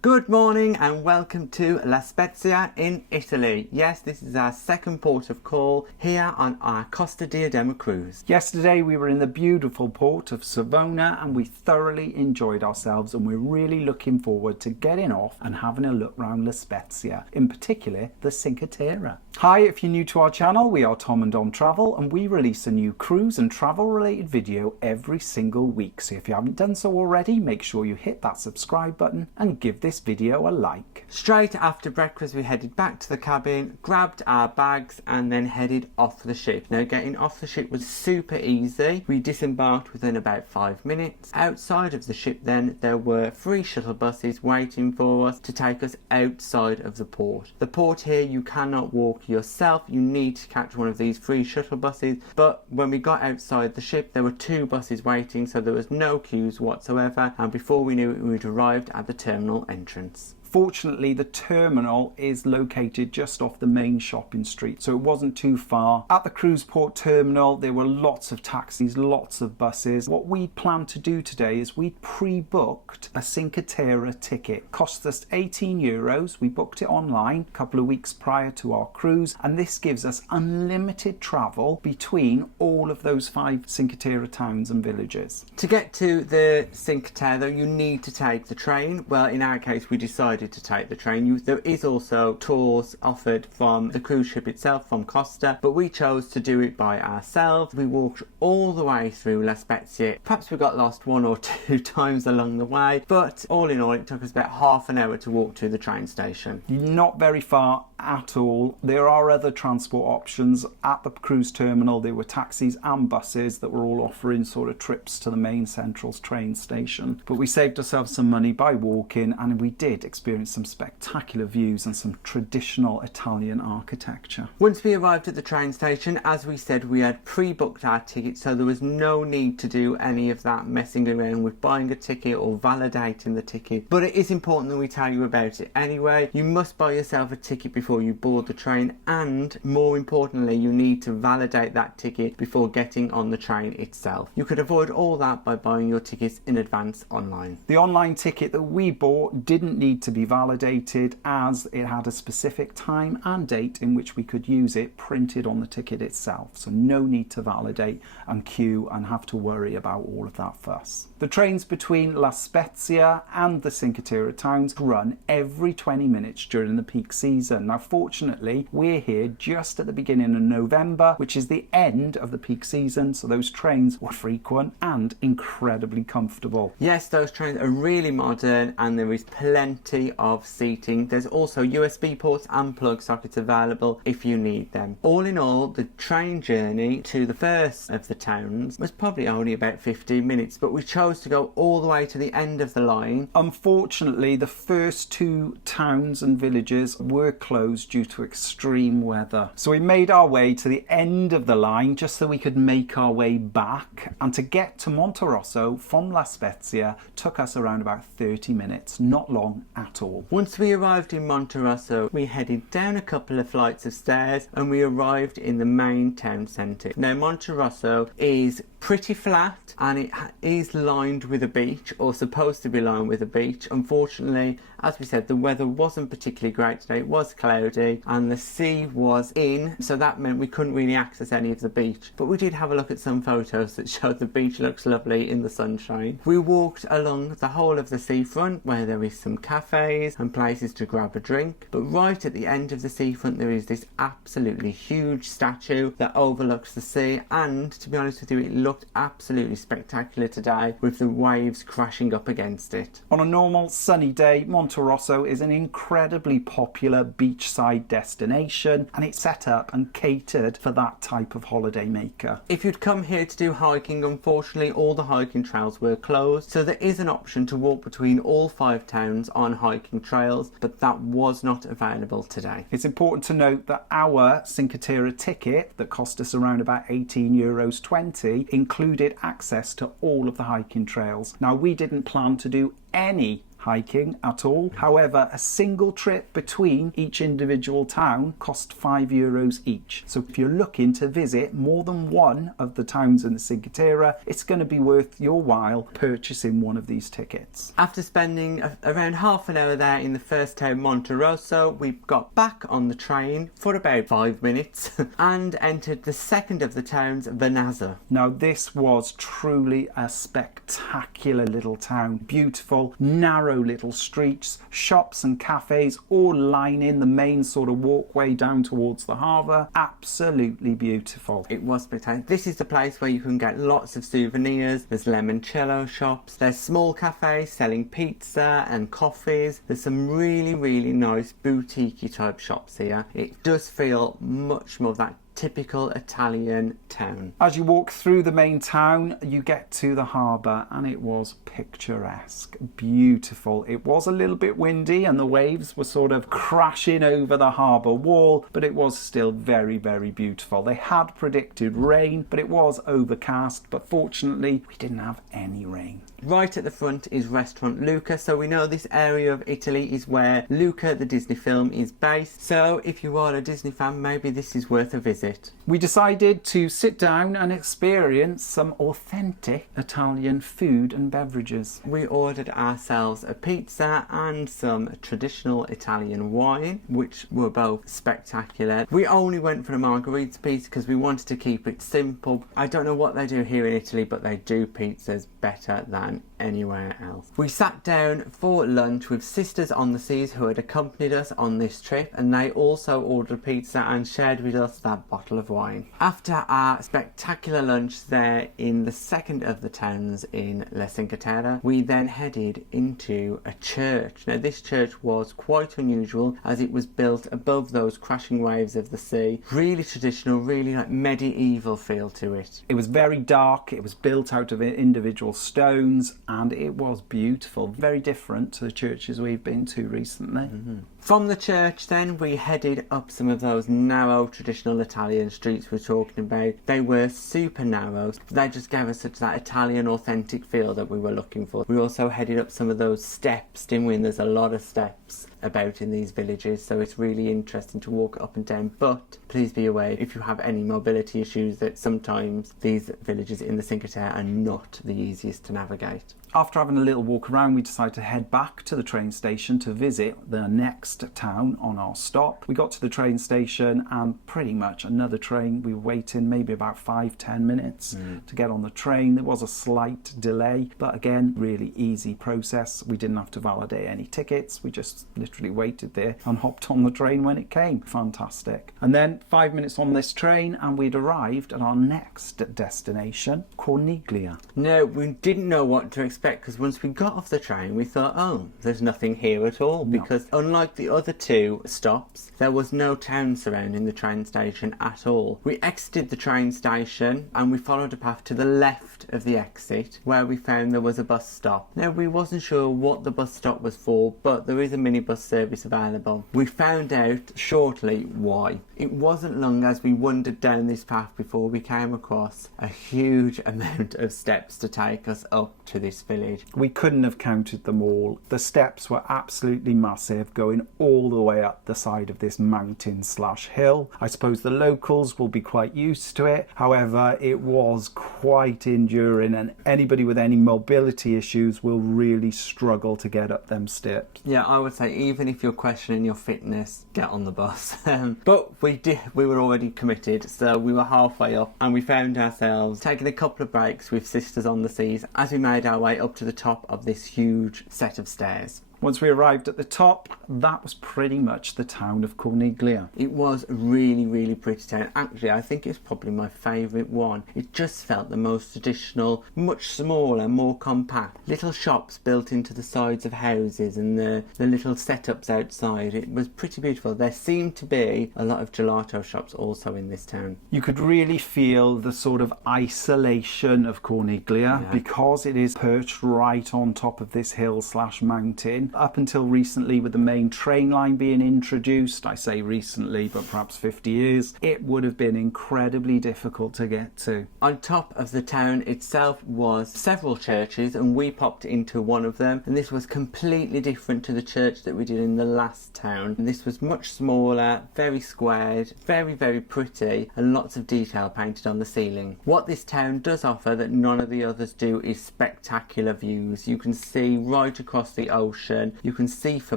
Good morning and welcome to La Spezia in Italy. Yes, this is our second port of call here on our Costa Diadema cruise. Yesterday we were in the beautiful port of Savona and we thoroughly enjoyed ourselves, and we're really looking forward to getting off and having a look around La Spezia, in particular the Cinque Terre. Hi, if you're new to our channel, we are Tom and Dom Travel and we release a new cruise and travel related video every single week. So if you haven't done so already, make sure you hit that subscribe button and give this video a like. Straight after breakfast we headed back to the cabin, grabbed our bags and then headed off the ship. Now getting off the ship was super easy. We disembarked within about 5 minutes. Outside of the ship then there were 3 shuttle buses waiting for us to take us outside of the port. The port here you cannot walk yourself, you need to catch one of these 3 shuttle buses, but when we got outside the ship there were 2 buses waiting, so there was no queues whatsoever, and before we knew it we'd arrived at the terminal entrance. Fortunately, the terminal is located just off the main shopping street, so it wasn't too far. At the cruise port terminal, there were lots of taxis, lots of buses. What we planned to do today is we pre-booked a Cinque Terre ticket. It cost us €18. We booked it online a couple of weeks prior to our cruise, and this gives us unlimited travel between all of those 5 Cinque Terre towns and villages. To get to the Cinque Terre though, you need to take the train. Well, in our case we decided to take the train. There is also tours offered from the cruise ship itself, from Costa, but we chose to do it by ourselves. We walked all the way through La Spezia. Perhaps we got lost 1 or 2 times along the way, but all in all it took us about half an hour to walk to the train station. Not very far at all. There are other transport options at the cruise terminal. There were taxis and buses that were all offering sort of trips to the main central train station, but we saved ourselves some money by walking, and we did experience some spectacular views and some traditional Italian architecture. Once we arrived at the train station, as we said, we had pre-booked our ticket, so there was no need to do any of that messing around with buying a ticket or validating the ticket. But it is important that we tell you about it anyway. You must buy yourself a ticket before you board the train, and more importantly you need to validate that ticket before getting on the train itself. You could avoid all that by buying your tickets in advance online. The online ticket that we bought didn't need to be validated, as it had a specific time and date in which we could use it printed on the ticket itself, so no need to validate and queue and have to worry about all of that fuss. The trains between La Spezia and the Cinque Terre towns run every 20 minutes during the peak season. Now fortunately we're here just at the beginning of November, which is the end of the peak season, so those trains were frequent and incredibly comfortable. Yes, those trains are really modern and there is plenty of seating. There's also USB ports and plug sockets available if you need them. All in all, the train journey to the first of the towns was probably only about 15 minutes, but we chose to go all the way to the end of the line. Unfortunately, the first 2 towns and villages were closed due to extreme weather, so we made our way to the end of the line just so we could make our way back, and to get to Monterosso from La Spezia took us around about 30 minutes, not long at all. Once we arrived in Monterosso, we headed down a couple of flights of stairs and we arrived in the main town centre. Now Monterosso is pretty flat and it is lined with a beach, or supposed to be lined with a beach. Unfortunately, as we said, the weather wasn't particularly great today. It was cloudy and the sea was in, so that meant we couldn't really access any of the beach, but we did have a look at some photos that showed the beach looks lovely in the sunshine. We walked along the whole of the seafront where there is some cafes and places to grab a drink, but right at the end of the seafront there is this absolutely huge statue that overlooks the sea, and to be honest with you, it looked absolutely spectacular today with the waves crashing up against it. On a normal sunny day, Monterosso is an incredibly popular beachside destination, and it's set up and catered for that type of holiday maker. If you'd come here to do hiking, unfortunately all the hiking trails were closed, so there is an option to walk between all 5 towns on hiking trails, but that was not available today. It's important to note that our Cinque Terre ticket that cost us around about €18.20 included access to all of the hiking trails. Now we didn't plan to do any hiking at all. However, a single trip between each individual town cost €5 each. So if you're looking to visit more than one of the towns in the Cinque Terre, it's going to be worth your while purchasing one of these tickets. After spending around half an hour there in the first town, Monterosso, we got back on the train for about 5 minutes and entered the second of the towns, Vernazza. Now this was truly a spectacular little town. Beautiful, narrow little streets, shops and cafes all lining the main sort of walkway down towards the harbour. Absolutely beautiful. It was spectacular. This is the place where you can get lots of souvenirs. There's limoncello shops, there's small cafes selling pizza and coffees. There's some really, really nice boutique type shops here. It does feel much more of that typical Italian town. As you walk through the main town, you get to the harbour and it was picturesque, beautiful. It was a little bit windy and the waves were sort of crashing over the harbour wall, but it was still very, very beautiful. They had predicted rain, but it was overcast, but fortunately we didn't have any rain. Right at the front is restaurant Luca, so we know this area of Italy is where Luca the Disney film is based, so if you are a Disney fan, maybe this is worth a visit. We decided to sit down and experience some authentic Italian food and beverages. We ordered ourselves a pizza and some traditional Italian wine, which were both spectacular. We only went for a margherita pizza because we wanted to keep it simple. I don't know what they do here in Italy, but they do pizzas better than anywhere else. We sat down for lunch with Sisters on the Seas who had accompanied us on this trip, and they also ordered pizza and shared with us that bottle of wine. After our spectacular lunch there in the second of the towns in La Cinque Terre, we then headed into a church. Now this church was quite unusual as it was built above those crashing waves of the sea. Really traditional, really like medieval feel to it. It was very dark, it was built out of individual stones, and it was beautiful. Very different to the churches we've been to recently. Mm-hmm. From the church then we headed up some of those narrow traditional Italian streets we're talking about. They were super narrow. They just gave us such that Italian authentic feel that we were looking for. We also headed up some of those steps, didn't we? And there's a lot of steps about in these villages, so it's really interesting to walk up and down, but please be aware if you have any mobility issues that sometimes these villages in the Cinque Terre are not the easiest to navigate. After having a little walk around, we decided to head back to the train station to visit the next town on our stop. We got to the train station and pretty much another train. We were waiting maybe about 5-10 minutes to get on the train. There was a slight delay, but again, really easy process. We didn't have to validate any tickets. We just literally waited there and hopped on the train when it came. Fantastic. And then 5 minutes on this train and we'd arrived at our next destination, Corniglia. No, we didn't know what to expect because once we got off the train we thought, oh, there's nothing here at all, because unlike the other two stops there was no town surrounding the train station at all. We exited the train station and we followed a path to the left of the exit where we found there was a bus stop. Now we wasn't sure what the bus stop was for, but there is a minibus service available. We found out shortly why. It wasn't long as we wandered down this path before we came across a huge amount of steps to take us up to this village. We couldn't have counted them all. The steps were absolutely massive, going all the way up the side of this mountain/hill. I suppose the locals will be quite used to it. However, it was quite enduring, and anybody with any mobility issues will really struggle to get up them steps. Yeah, I would say even if you're questioning your fitness, get on the bus. But we were already committed, so we were halfway up and we found ourselves taking a couple of breaks with Sisters on the Seas as we made our way up to the top of this huge set of stairs. Once we arrived at the top, that was pretty much the town of Corniglia. It was really, really pretty town. Actually, I think it's probably my favourite one. It just felt the most traditional, much smaller, more compact. Little shops built into the sides of houses and the little setups outside. It was pretty beautiful. There seemed to be a lot of gelato shops also in this town. You could really feel the sort of isolation of Corniglia because it is perched right on top of this hill/mountain. in. Up until recently, with the main train line being introduced, I say recently, but perhaps 50 years, it would have been incredibly difficult to get to. On top of the town itself was several churches, and we popped into one of them, and this was completely different to the church that we did in the last town. And this was much smaller, very squared, very, very pretty, and lots of detail painted on the ceiling. What this town does offer that none of the others do is spectacular views. You can see right across the ocean, you can see for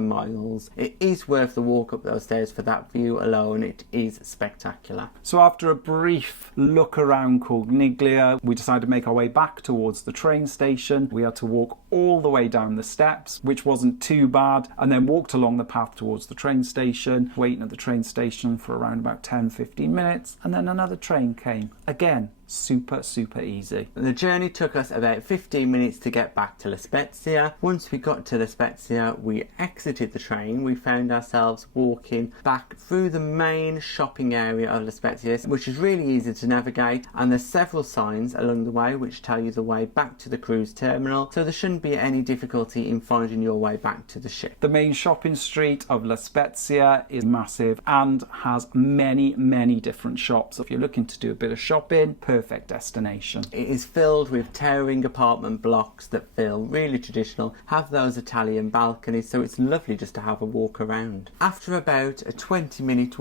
miles. It is worth the walk up those stairs for that view alone. It is spectacular. So after a brief look around Corniglia, we decided to make our way back towards the train station. We had to walk all the way down the steps, which wasn't too bad, and then walked along the path towards the train station, waiting at the train station for around about 10-15 minutes, and then another train came. Again, super easy. The journey took us about 15 minutes to get back to La Spezia. Once we got to La Spezia, we exited the train. We found ourselves walking back through the main shopping area of La Spezia, which is really easy to navigate, and there's several signs along the way which tell you the way back to the cruise terminal, so there shouldn't be any difficulty in finding your way back to the ship. The main shopping street of La Spezia is massive and has many different shops. If you're looking to do a bit of shopping, perfect destination. It is filled with towering apartment blocks that feel really traditional, have those Italian balconies, so it's lovely just to have a walk around. After about a 25-minute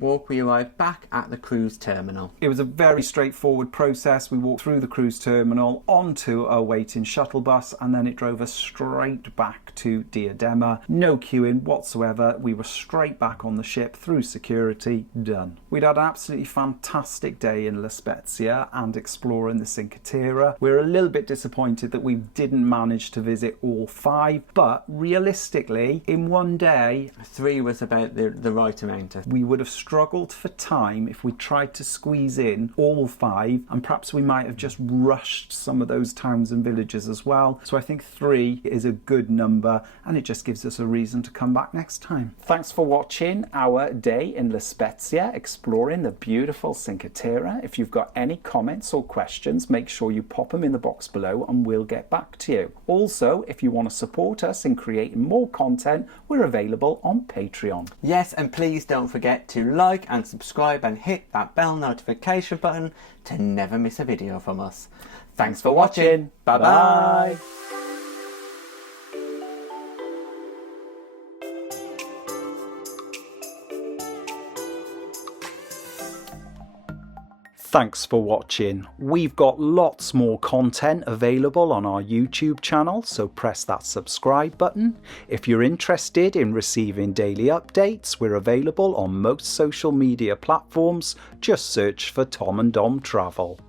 walk, we arrived back at the cruise terminal. It was a very straightforward process. We walked through the cruise terminal onto a waiting shuttle bus, and then it drove us straight back to Diadema. No queuing whatsoever. We were straight back on the ship through security. Done. We'd had an absolutely fantastic day in La Spezia and exploring the Cinque Terre. We're a little bit disappointed that we didn't manage to visit all 5, but realistically, in one day, 3 was about the right amount. We would have struggled for time if we tried to squeeze in all 5, and perhaps we might have just rushed some of those towns and villages as well. So I think 3 is a good number, and it just gives us a reason to come back next time. Thanks for watching our day in La Spezia, exploring the beautiful Cinque Terre. If you've got any comments or questions, make sure you pop them in the box below and we'll get back to you. Also, if you want to support us in creating more content, we're available on Patreon. Yes, and please don't forget to like and subscribe and hit that bell notification button to never miss a video from us. Thanks for watching. Bye bye. Thanks for watching. We've got lots more content available on our YouTube channel, so press that subscribe button. If you're interested in receiving daily updates, we're available on most social media platforms. Just search for Tom and Dom Travel.